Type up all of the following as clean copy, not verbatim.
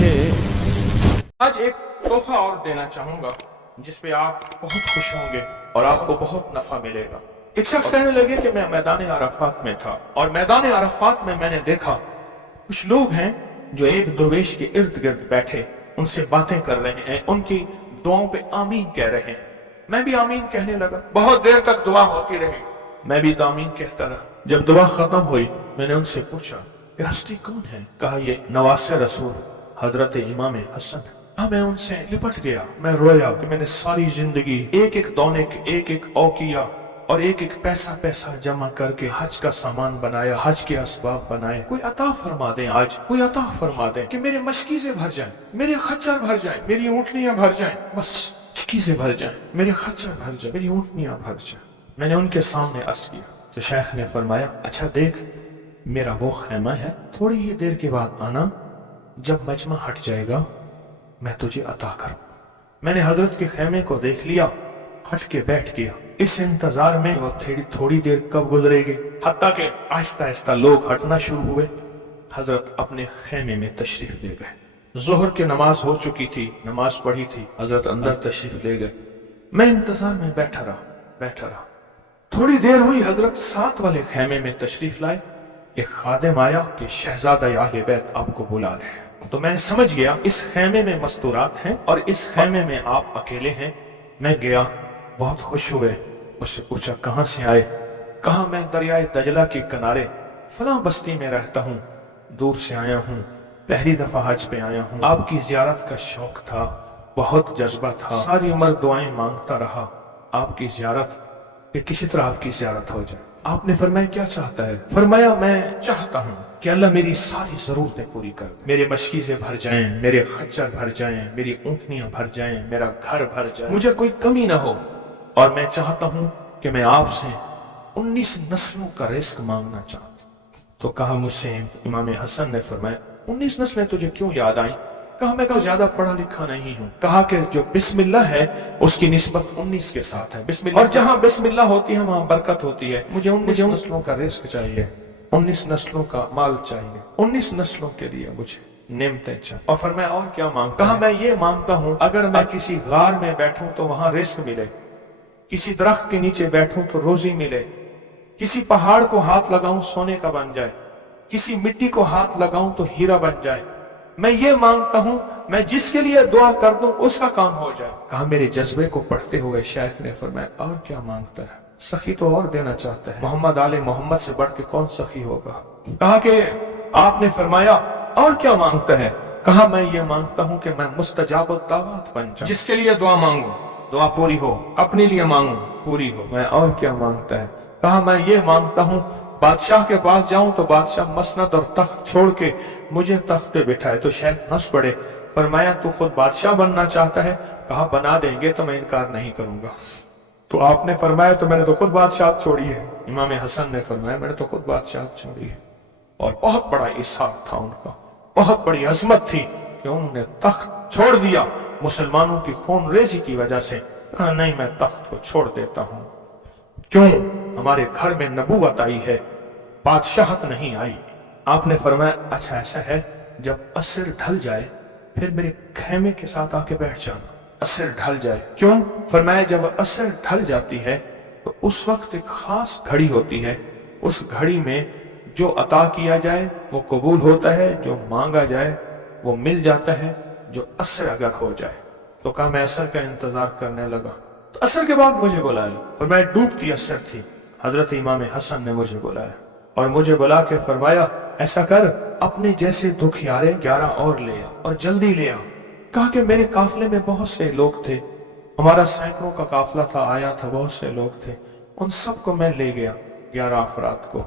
मुझे आज एक तोहफा और देना चाहूंगा जिस पे आप बहुत खुश होंगे और आपको बहुत नफा मिलेगा। एक शख्स कहने लगे कि मैं मैदान अराफात में था और मैदान अराफात में मैंने देखा कुछ लोग हैं जो एक दरवेश के इर्द गिर्द बैठे उनसे बातें कर रहे हैं, उनकी दुआओं पे आमीन कह रहे हैं। मैं भी आमीन कहने लगा, बहुत देर तक दुआ होती रही, मैं भी आमीन कहता रहा। जब दुआ खत्म हुई मैंने उनसे पूछा ये हस्ती कौन है? कहा ये नवासे रसूल हजरत इमाम हसन। मैं उनसे लिपट गया, मैं रोया कि मैंने सारी जिंदगी एक एक दौने एक एक औकिया और एक एक पैसा पैसा जमा करके हज का सामान बनाया, हज के असबाब बनाए। कोई अता फरमा दे, आज कोई अता फरमा दे कि मेरे मशकीज़ें भर जाएं, मेरे खच्चर भर जाएं, मेरी ऊँटनियां भर जाएं, बस मशकीज़ें भर जाएं, मेरे खच्चर भर जाएं, मेरी ऊँटनियां भर जाएं। मैंने उनके सामने अर्ज किया तो शेख ने फरमाया अच्छा देख मेरा वो खैमा है, थोड़ी ही देर के बाद आना, जब मजमा हट जाएगा मैं तुझे अता करूं। मैंने हजरत के खैमे को देख लिया, हट के बैठ गया इस इंतजार में वो थोड़ी देर कब गुजरेगी, हत्ता के आहिस्ता आहिस्ता लोग हटना शुरू हुए। हजरत अपने खैमे में तशरीफ ले गए। जोहर की नमाज हो चुकी थी, नमाज पढ़ी थी, हजरत अंदर तशरीफ ले गए। मैं इंतजार में बैठा रहा। थोड़ी देर हुई, हजरत साथ वाले खैमे में तशरीफ लाए। एक खादिम आया कि शहजादा अहले बैत आपको बुला रहे हैं। तो मैंने समझ गया इस खैमे में मस्तूरात हैं और इस खैमे में आप अकेले हैं। मैं गया, बहुत खुश हुए, उससे पूछा कहाँ से आए? कहा मैं दरियाए दजला के किनारे फलां बस्ती में रहता हूँ, दूर से आया हूँ, पहली दफा हज पे आया हूँ। आपकी जियारत का शौक था, बहुत जज्बा था, सारी उम्र दुआएं मांगता रहा आपकी जियारत कि किसी तरह आपकी जियारत हो जाए। आपने फरमाया क्या चाहता है? फरमाया मैं चाहता हूँ कि अल्लाह मेरी सारी जरूरतें पूरी कर, मेरे मशकीज़ें भर जाएं, मेरे खच्चर भर जाएं, मेरी ऊँटनियां भर जाएं, मेरा घर भर जाए, मुझे कोई कमी ना हो। और मैं चाहता हूँ कि मैं आपसे 19 नस्लों का रिस्क मांगना चाहता हूँ। तो कहा मुझसे इमाम हसन ने फरमाया 19 नस्लें तुझे क्यों याद आई? कहा मैं ज्यादा पढ़ा लिखा नहीं हूँ। कहा कि जो बिस्मिल्लाह है उसकी निस्बत 19 के साथ है, बिस्मिल्लाह, और जहाँ बिस्मिल्लाह होती है वहाँ बरकत होती है। मुझे 19 नस्लों का रिस्क चाहिए, 19 नस्लों का माल चाहिए, 19 नस्लों के लिए मुझे नेमतें चाहिए। और फिर मैं और क्या मांगता? कहा मैं ये मांगता हूँ अगर मैं किसी गार में बैठूं तो वहां रिस्क मिले, किसी दरख्त के नीचे बैठूं तो रोजी मिले, किसी पहाड़ को हाथ लगाऊं सोने का बन जाए, किसी मिट्टी को हाथ लगाऊं तो हीरा बन जाए। मैं ये मांगता हूं मैं जिसके लिए दुआ कर दूं उसका काम हो जाए। कहा मेरे जज्बे को पढ़ते हुए शेख ने फरमाया और क्या मांगता है? सखी तो और देना चाहता है, मोहम्मद आले मोहम्मद से बढ़ के कौन सखी होगा? कहा कि आपने फरमाया और क्या मांगता है? कहा मैं ये मांगता हूं कि मैं मुस्तजाब दावत बन जाऊं, जिसके लिए दुआ मांगू दुआ पूरी हो, अपने लिए मांगू पूरी हो। मैं और क्या मांगता है? कहा मैं ये मांगता हूं बादशाह के पास जाऊं तो बादशाह मसनद और तख्त छोड़ के मुझे तख्त पे बिठाए। तो शेख हंस पड़े, फरमाया तू खुद बादशाह बनना चाहता है? कहा बना देंगे तो मैं इनकार नहीं करूंगा। तो आपने फरमाया तो मैंने तो खुद बादशाह छोड़ी है। इमाम हसन ने फरमाया मैंने तो खुद बादशाह छोड़ी है। और बहुत बड़ा इसहाक था उनका, बहुत बड़ी अजमत थी कि उन्होंने तख्त छोड़ दिया मुसलमानों की खून रेजी की वजह से। कहा नहीं मैं तख्त को छोड़ देता हूं। क्यों? हमारे घर में नबूवत आई है, बादशाहत नहीं आई। आपने फरमाया अच्छा ऐसा है, जब असर ढल जाए फिर मेरे खेमे के साथ आके बैठ जाना। असर ढल जाए? क्यों? फरमाया जब असर ढल जाती है तो उस वक्त एक खास घड़ी होती है, उस घड़ी में जो अता किया जाए वो कबूल होता है, जो मांगा जाए वो मिल जाता है, जो असर अगर हो जाए। तो कहा मैं असर का इंतजार करने लगा। तो असर के बाद मुझे बुलाया, फरमाया डूबती असर थी, हजरत इमाम हसन ने मुझे बुलाया और मुझे बुला के फरमाया ऐसा कर अपने जैसे दुखियारे 11 और ले आ और जल्दी ले आ। कहा कि मेरे काफले में बहुत से लोग थे, हमारा सैकड़ों का काफला था, आया था, बहुत से लोग थे, उन सबको मैं ले गया 11 अफराद को।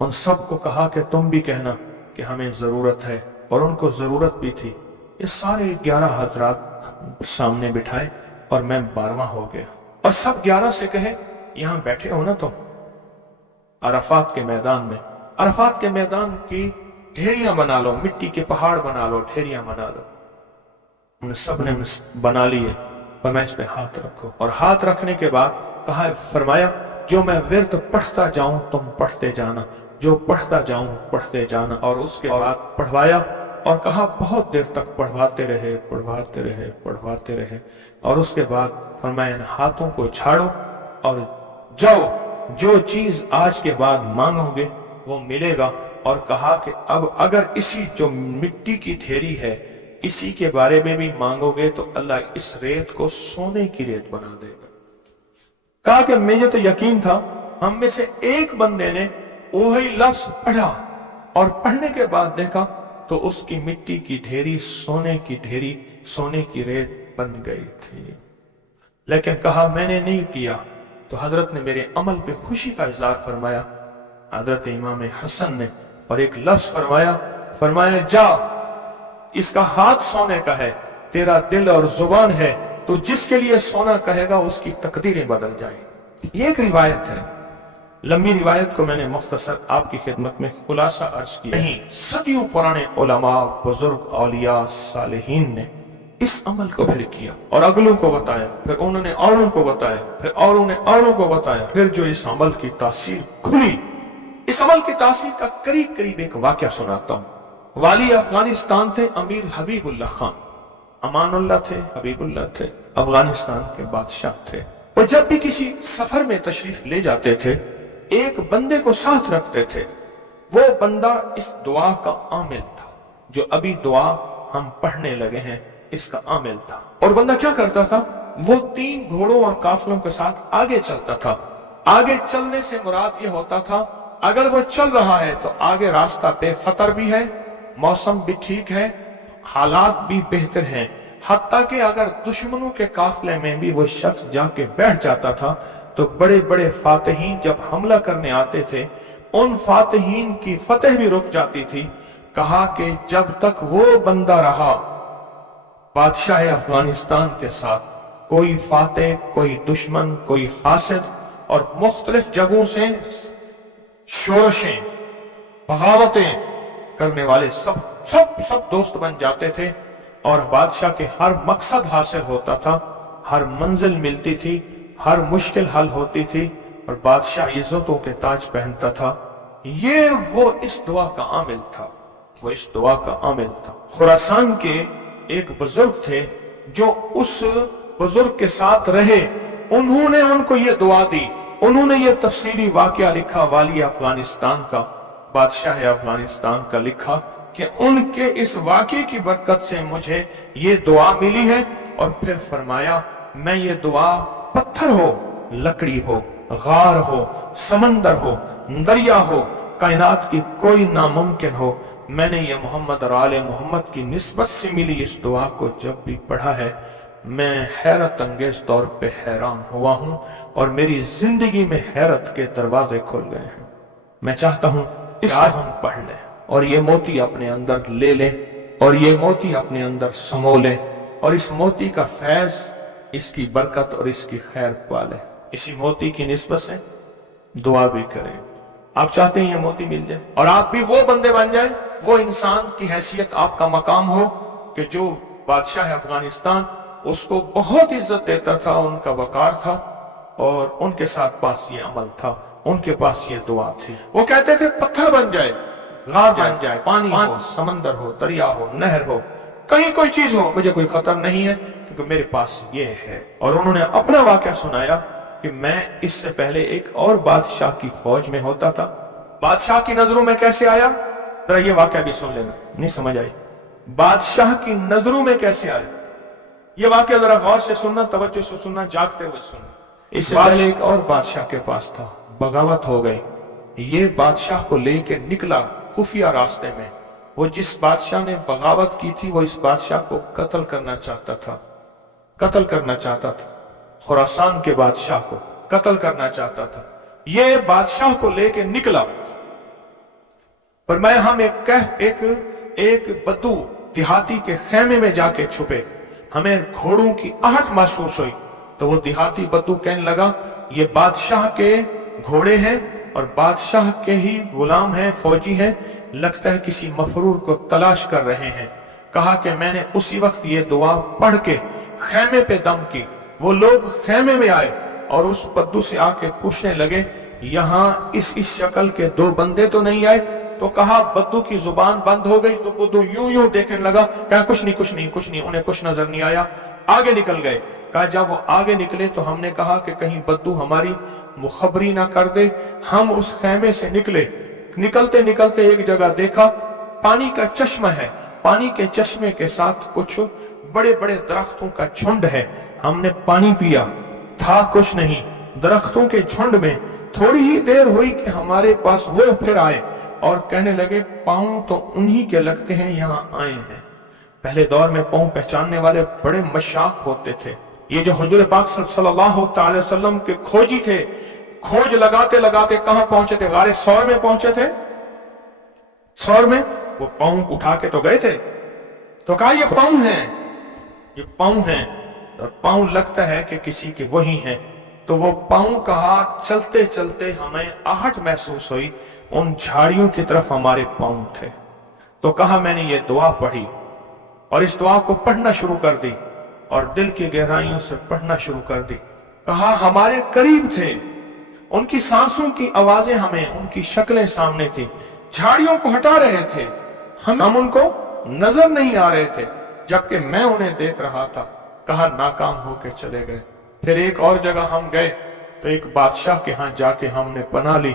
उन सबको कहा कि तुम भी कहना कि हमें जरूरत है, और उनको जरूरत भी थी। ये सारे 11 हजरात सामने बिठाए और मैं 12वां हो गया। और सब 11 से कहे यहां बैठे हो ना तुम अरफात के मैदान में, अरफात के मैदान की ढेरियां बना लो, मिट्टी के पहाड़ बना लो, ढेरियां बना लो। उन्हें सब ने बना लिए और मैं इस पे हाथ रखो। और हाथ रखने के बाद कहा फरमाया जो मैं विर्द पढ़ता जाऊं तुम पढ़ते जाना, जो पढ़ता जाऊं पढ़ते जाना। और उसके बाद पढ़वाया اور کہا بہت دیر تک پڑھواتے رہے پڑھواتے رہے پڑھواتے رہے، اور اس کے بعد فرمایا ان ہاتھوں کو جھاڑو اور جاؤ، جو چیز آج کے بعد مانگو گے وہ ملے گا۔ اور کہا کہ اب اگر اسی جو مٹی کی ڈھیری ہے اسی کے بارے میں بھی مانگو گے تو اللہ اس ریت کو سونے کی ریت بنا دے گا۔ کہا کہ مجھے تو یقین تھا، ہم میں سے ایک بندے نے وہی لفظ پڑھا اور پڑھنے کے بعد دیکھا تو اس کی مٹی کی ڈھیری سونے کی ڈھیری، سونے کی ریت بن گئی تھی۔ لیکن کہا میں نے نہیں کیا، تو حضرت نے میرے عمل پہ خوشی کا اظہار فرمایا، حضرت امام حسن نے، اور ایک لفظ فرمایا جا، اس کا ہاتھ سونے کا ہے، تیرا دل اور زبان ہے، تو جس کے لیے سونا کہے گا اس کی تقدیریں بدل جائیں۔ یہ ایک روایت ہے، لمبی روایت کو میں نے مختصر آپ کی خدمت میں خلاصہ عرض کیا۔ نہیں، صدیوں پرانے علماء، بزرگ، اولیاء، صالحین نے اس عمل کو پھر کیا اور اگلوں کو بتایا، پھر انہوں نے اوروں کو بتایا، پھر اوروں نے اوروں کو بتایا، پھر جو اس عمل کی تاثیر کھلی، اس عمل کی تاثیر کا قریب قریب ایک واقعہ سناتا ہوں۔ والی افغانستان تھے امیر حبیب اللہ خان، امان اللہ تھے، حبیب اللہ تھے، افغانستان کے بادشاہ تھے۔ وہ جب بھی کسی سفر میں تشریف لے جاتے تھے ایک بندے کو ساتھ رکھتے تھے، وہ بندہ اس دعا کا عامل تھا، جو ابھی دعا ہم پڑھنے لگے ہیں اس کا عامل تھا۔ اور بندہ کیا کرتا تھا، وہ 3 گھوڑوں اور قافلوں کے ساتھ آگے چلتا تھا۔ آگے چلنے سے مراد یہ ہوتا تھا اگر وہ چل رہا ہے تو آگے راستہ بے خطر بھی ہے، موسم بھی ٹھیک ہے، حالات بھی بہتر ہیں، حتیٰ کہ اگر دشمنوں کے قافلے میں بھی وہ شخص جا کے بیٹھ جاتا تھا تو بڑے بڑے فاتحین جب حملہ کرنے آتے تھے ان فاتحین کی فتح بھی رک جاتی تھی۔ کہا کہ جب تک وہ بندہ رہا بادشاہ افغانستان کے ساتھ، کوئی فاتح، کوئی دشمن، کوئی حاسد، اور مختلف جگہوں سے شورشیں، بغاوتیں کرنے والے سب دوست بن جاتے تھے، اور بادشاہ کے ہر مقصد حاصل ہوتا تھا، ہر منزل ملتی تھی، ہر مشکل حل ہوتی تھی، اور بادشاہ عزتوں کے تاج پہنتا تھا۔ یہ وہ اس دعا کا عامل تھا، وہ اس دعا کا عامل تھا۔ خراسان کے ایک بزرگ تھے جو اس بزرگ کے ساتھ رہے، انہوں نے ان کو یہ دعا دی، انہوں نے یہ تفصیلی واقعہ لکھا والی افغانستان کا، بادشاہ افغانستان کا لکھا کہ ان کے اس واقعے کی برکت سے مجھے یہ دعا ملی ہے، اور پھر فرمایا میں یہ دعا پتھر ہو، لکڑی ہو، غار ہو، سمندر ہو، دریا ہو، کائنات کی کوئی ناممکن ہو، میں نے یہ محمد اور آل محمد کی نسبت سے ملی اس دعا کو جب بھی پڑھا ہے میں حیرت انگیز طور پہ حیران ہوا ہوں، اور میری زندگی میں حیرت کے دروازے کھل گئے ہیں۔ میں چاہتا ہوں اس کو ہم پڑھ لیں اور یہ موتی اپنے اندر لے لیں، اور یہ موتی اپنے اندر سمو لیں، اور اس موتی کا فیض، اس کی برکت اور اس کی خیر پالیں۔ اسی موتی کی نسبت سے دعا بھی کریں۔ آپ چاہتے ہیں یہ موتی مل جائے اور آپ بھی وہ بندے بن جائیں، وہ انسان کی حیثیت آپ کا مقام ہو کہ جو بادشاہ افغانستان اس کو بہت عزت دیتا تھا، ان کا وقار تھا، اور ان کے ساتھ پاس یہ عمل تھا، ان کے پاس یہ دعا تھی۔ وہ کہتے تھے پتھر بن جائے، غار بن جائے، پانی ہو، سمندر ہو، دریا ہو، نہر ہو، کہیں کوئی چیز ہو، مجھے کوئی خطر نہیں ہے کیونکہ میرے پاس یہ ہے۔ اور انہوں نے اپنا واقعہ سنایا کہ میں اس سے پہلے ایک اور بادشاہ کی فوج میں ہوتا تھا، بادشاہ کی نظروں میں کیسے آیا، ذرا یہ واقعہ بھی سن لینا، نہیں سمجھ آئی، بادشاہ کی نظروں میں کیسے آیا، یہ واقعہ ذرا غور سے سننا، توجہ سے سننا، جاگتے ہوئے سننا۔ اس سے پہلے ایک اور بادشاہ کے پاس تھا، بغاوت ہو گئی، یہ بادشاہ کو لے کے نکلا خفیہ راستے میں، وہ جس بادشاہ نے بغاوت کی تھی وہ اس بادشاہ کو قتل کرنا چاہتا تھا، قتل کرنا چاہتا تھا، خراسان کے بادشاہ کو قتل کرنا چاہتا تھا۔ یہ بادشاہ کو لے کے نکلا، فرمایا ہم ایک بدو دیہاتی کے خیمے میں جا کے چھپے، ہمیں گھوڑوں کی آہٹ محسوس ہوئی، تو وہ دیہاتی بدو کہنے لگا یہ بادشاہ کے گھوڑے ہیں اور بادشاہ کے ہی غلام ہیں، فوجی ہیں، لگتا ہے کسی مفرور کو تلاش کر رہے ہیں۔ کہا کہ میں نے اسی وقت یہ دعا پڑھ کے خیمے پہ دم کی، وہ لوگ خیمے میں آئے اور اس بدو سے آ کے پوچھنے لگے یہاں اس شکل کے 2 بندے تو نہیں آئے؟ तो कहा बद्दू की जुबान बंद हो गई, तो बुद्धू यूं यूं देखने लगा, कहा कुछ नहीं कुछ नहीं कुछ नहीं, उन्हें कुछ नजर नहीं आया, आगे निकल गए। कहा जब वो आगे निकले तो हमने कहा कि कहीं बद्दू हमारी मुखबरी ना कर दे। हम उस खेमे से निकले, निकलते निकलते एक जगह देखा पानी का चश्मा है, पानी के चश्मे के साथ कुछ बड़े बड़े दरख्तों का झुंड है। हमने पानी पिया, था कुछ नहीं, दरख्तों के झुंड में। थोड़ी ही देर हुई कि हमारे पास वो फिर आए और कहने लगे पांव तो उन्हीं के लगते हैं, यहाँ आए हैं। पहले दौर में पांव पहचानने वाले बड़े मशाक होते थे। ये जो हुजूर पाक सल्लल्लाहु अलैहि वसल्लम के खोजी थे, खोज लगाते लगाते कहां पहुंचे थे? गारे सौर में पहुंचे थे। सौर में वो पांव उठा के तो गए थे, तो कहा ये पांव हैं, ये पांव हैं, और पांव लगता है कि किसी के वही हैं। तो वो पांव कहा चलते चलते हमें आहट महसूस हुई, उन झाड़ियों की तरफ हमारे पांव थे। तो कहा मैंने ये दुआ पढ़ी और इस दुआ को पढ़ना शुरू कर दी और दिल की गहराइयों से पढ़ना शुरू कर दी। कहा हमारे करीब थे, उनकी सांसों की आवाजें हमें, उनकी शक्लें सामने थी, झाड़ियों को हटा रहे थे, हम उनको नजर नहीं आ रहे थे, जबकि मैं उन्हें देख रहा था। कहा नाकाम होकर चले गए। फिर एक और जगह हम गए तो एक बादशाह के यहाँ जाके हमने पनाह ली।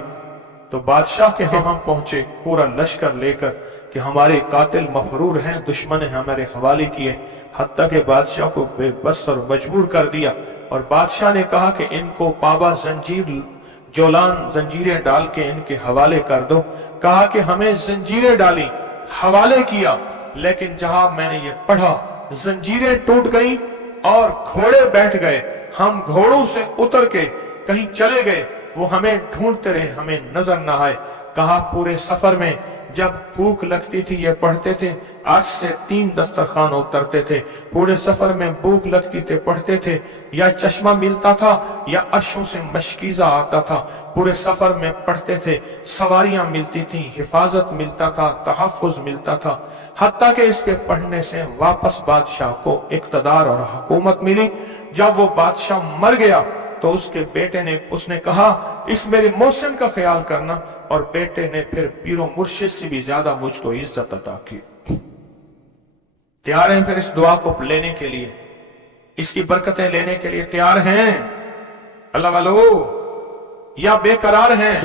तो बादशाह के यहाँ हम पहुंचे पूरा लश्कर लेकर कि हमारे कातिल मफरूर हैं, दुश्मन ने हमारे हवाले किए। हत्ता के बादशाह को बेबस और मजबूर कर दिया और बादशाह ने कहा कि इनको पाबा जंजीर जोलान जंजीरें डाल के इनके हवाले कर दो। कहा कि हमें जंजीरें डाली, हवाले किया, लेकिन जहां मैंने ये पढ़ा जंजीरें टूट गई और घोड़े बैठ गए। हम घोड़ों से उतर के कहीं चले गए, वो हमें ढूंढते रहे, हमें नजर ना आए। कहा पूरे सफर में जब भूख लगती थी ये पढ़ते थे, आज से 3 दस्तरखान उतरते थे। पूरे सफर में भूख लगती थे पढ़ते थे, या चश्मा मिलता था या अर्शों से मशकीजा आता था। पूरे सफर में पढ़ते थे, सवारियां मिलती थी, हिफाजत मिलता था, तहफ़्फ़ुज़ मिलता था। हत्ता के इसके पढ़ने से वापस बादशाह को इक़्तिदार और हुकूमत मिली। जब वो बादशाह मर गया तो उसके बेटे ने, उसने कहा इस मेरे मोहसिन का ख्याल करना, और बेटे ने फिर पीरो मुर्शिद से भी ज्यादा मुझको इज्जत अता की। तैयार हैं फिर इस दुआ को लेने के लिए, इसकी बरकतें लेने के लिए तैयार हैं अल्लाह वालो, या बेकरार हैं?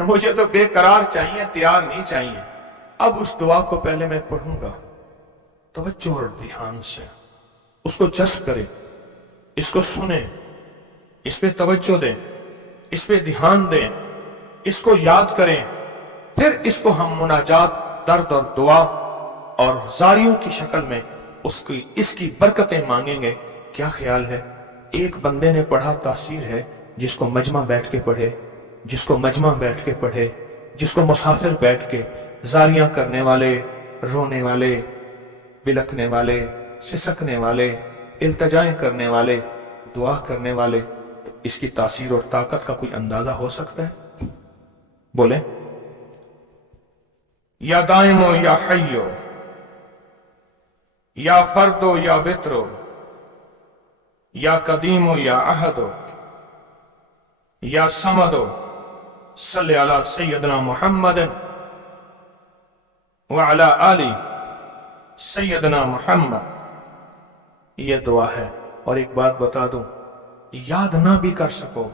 मुझे तो बेकरार चाहिए, तैयार नहीं चाहिए। अब उस दुआ को पहले मैं पढ़ूंगा, तवज्जो और ध्यान से उसको जज्ब करें, इसको सुने, इस पे तवज्जो दें, इस पे ध्यान दें, इसको याद करें। फिर इसको हम मुनाजात, दर्द और दुआ और जारियों की शक्ल में उसकी इसकी बरकतें मांगेंगे। क्या ख्याल है? एक बंदे ने पढ़ा, तासीर है। जिसको मजमा बैठ के पढ़े, जिसको मजमा बैठ के पढ़े, जिसको मुसाफिर बैठ के, जारियां करने वाले, रोने वाले, बिलखने वाले, सिसकने वाले, इल्तजाएं करने वाले, दुआ करने वाले, तो इसकी तासीर और ताकत का कोई अंदाजा हो सकता है? बोले या दाइमो या हय्यो, या फर्दो या वित्रो, या कदीमो या अहदो, या समदो, सल्ली अला सय्यदना मुहम्मद व अला आली सय्यदना मुहम्मद। ये दुआ है। और एक बात बता दूं, याद ना भी कर सको,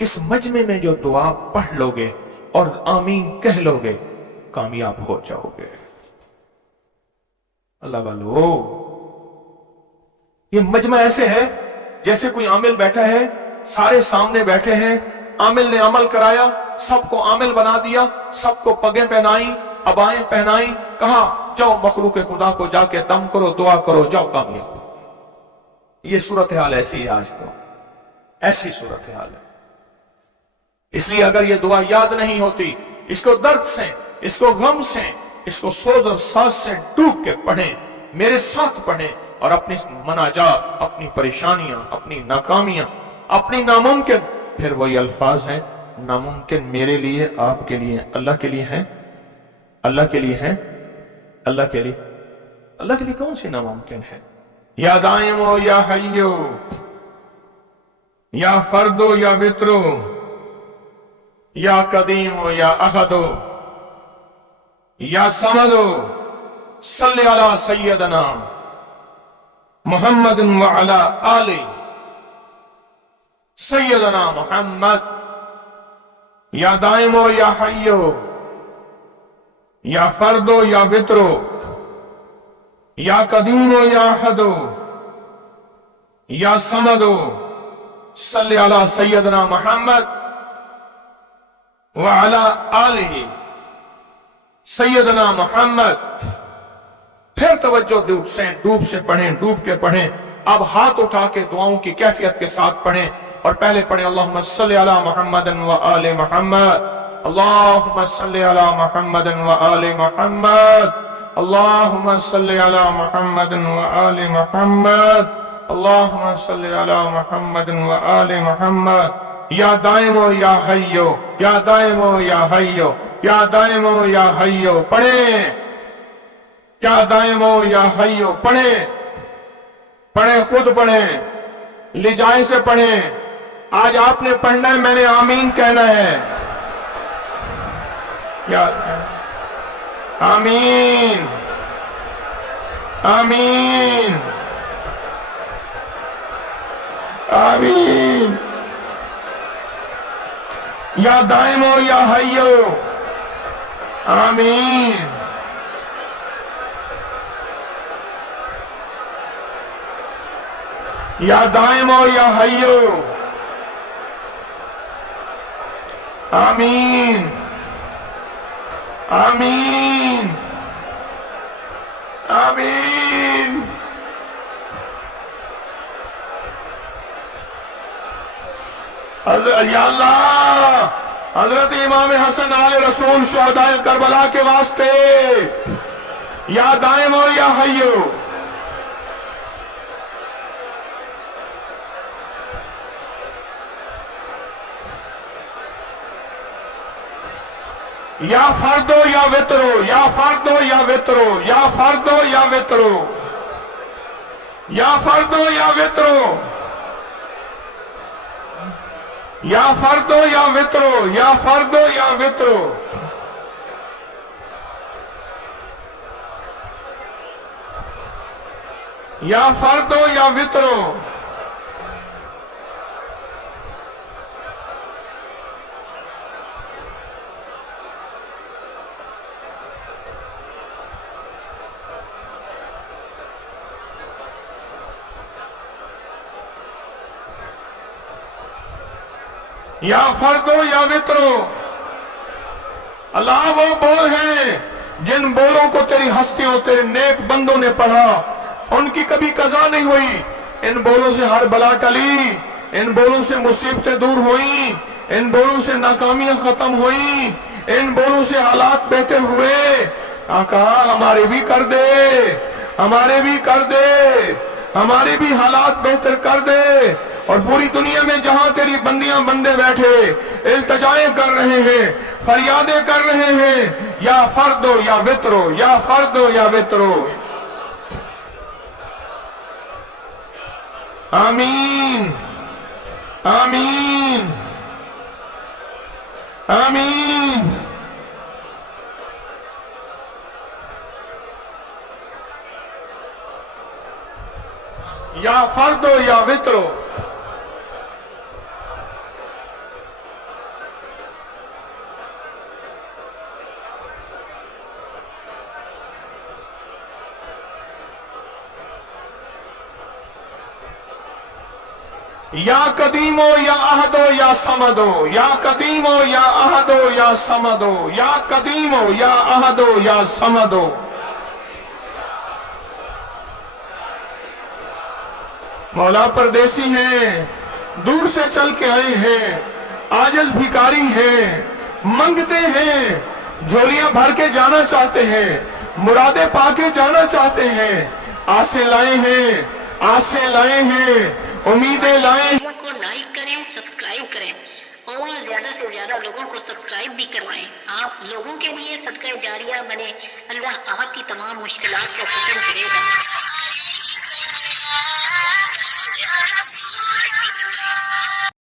इस मजमे में जो दुआ पढ़ लोगे और आमीन कह लोगे, कामयाब हो जाओगे। अल्लाह वालो, ये मजमा ऐसे है जैसे कोई आमिल बैठा है, सारे सामने बैठे हैं, आमिल ने अमल कराया, सबको आमिल बना दिया, सबको पगें पहनाई, अबाएं पहनाई, कहा जाओ मखलूक खुदा को जाके दम करो, दुआ करो, जाओ कामयाब। ये सूरत हाल ऐसी है, आज तो ऐसी सूरत हाल है। इसलिए अगर ये दुआ याद नहीं होती, इसको दर्द से, इसको गम से, इसको सोज और साज से डूब के पढ़ें, मेरे साथ पढ़ें और अपनी मनाजात, अपनी परेशानियां, अपनी नाकामियां, अपनी नामुमकिन, फिर वही अल्फाज हैं, नामुमकिन मेरे लिए, आपके लिए, अल्लाह के लिए हैं, अल्लाह के लिए हैं, अल्लाह के लिए, अल्लाह के लिए कौन सी नामुमकिन है? या दाइमो या हय्यो, या फर्दो या वित्रो, या कदीमो या अहदो, یا سمدو صلی علی سیدنا محمد وعلی آل سیدنا محمد. یا دائمو یا حیو یا فردو یا وطرو یا قدیمو یا احدو یا سمدو صلی علی سیدنا محمد وعلی آلہ سیدنا محمد. پھر توجہ ڈوب سے پڑھیں، ڈوب کے پڑھیں. اب ہاتھ اٹھا کے دعاؤں کی کیفیت کے ساتھ پڑھیں، اور پہلے پڑھیں اللہم صلی علی محمد و آل محمد، اللہم صلی علی محمد و آل محمد، اللہم صلی علی محمد و آل محمد، اللہم صلی علی محمد و آل محمد. یا دائمو یا حیو یا دائمو یا حیو یا دائمو یا حیو پڑھیں. یا دائمو یا حیو پڑھیں، پڑھیں، خود پڑھیں، لجائے سے پڑھیں. آج آپ نے پڑھنا ہے، میں نے آمین کہنا ہے. یا آمین آمین آمین. یا دائمو یا حیو آمین. یا دائمو یا حیو آمین آمین آمین. یا اللہ، حضرت امام حسن آل رسول شہدائے کربلا کے واسطے یا دائمو یا حیو یا فردو یا وطرو یا فردو یا وطرو یا فردو یا وطرو یا فردو یا وطرو یا فردو یا وطرو یا فردو یا وطرو. یا فردو یا وطرو. یا فردو یا وطرو. اللہ وہ بول ہیں جن بولوں کو تیری ہستیوں تیرے نیک بندوں نے پڑھا، ان کی کبھی قضا نہیں ہوئی. ان بولوں سے ہر بلا ٹلی، ان بولوں سے مصیبتیں دور ہوئیں، ان بولوں سے ناکامیاں ختم ہوئیں، ان بولوں سے حالات بہتر ہوئے. آقا ہمارے بھی کر دے، ہمارے بھی کر دے، ہمارے بھی حالات بہتر کر دے. اور پوری دنیا میں جہاں تیری بندیاں بندے بیٹھے التجائیں کر رہے ہیں، فریادیں کر رہے ہیں، یا فردو یا وطرو یا فردو یا وطرو. آمین آمین آمین. یا فردو یا وطرو. یا قدیمو یا احدو یا سمدو یا قدیمو یا احدو یا سمدو یا قدیمو یا احدو یا سمدو. مولا پردیسی ہیں، دور سے چل کے آئے ہیں، عاجز بھکاری ہیں، منگتے ہیں، جھولیاں بھر کے جانا چاہتے ہیں، مرادیں پا کے جانا چاہتے ہیں. آسیں لائے ہیں، آسیں لائے ہیں، امیدیں لائے. ویڈیو کو لائک کریں، سبسکرائب کریں اور زیادہ سے زیادہ لوگوں کو سبسکرائب بھی کروائیں. آپ لوگوں کے لیے صدقہ جاریہ بنے. اللہ آپ کی تمام مشکلات کو ختم کرے گا.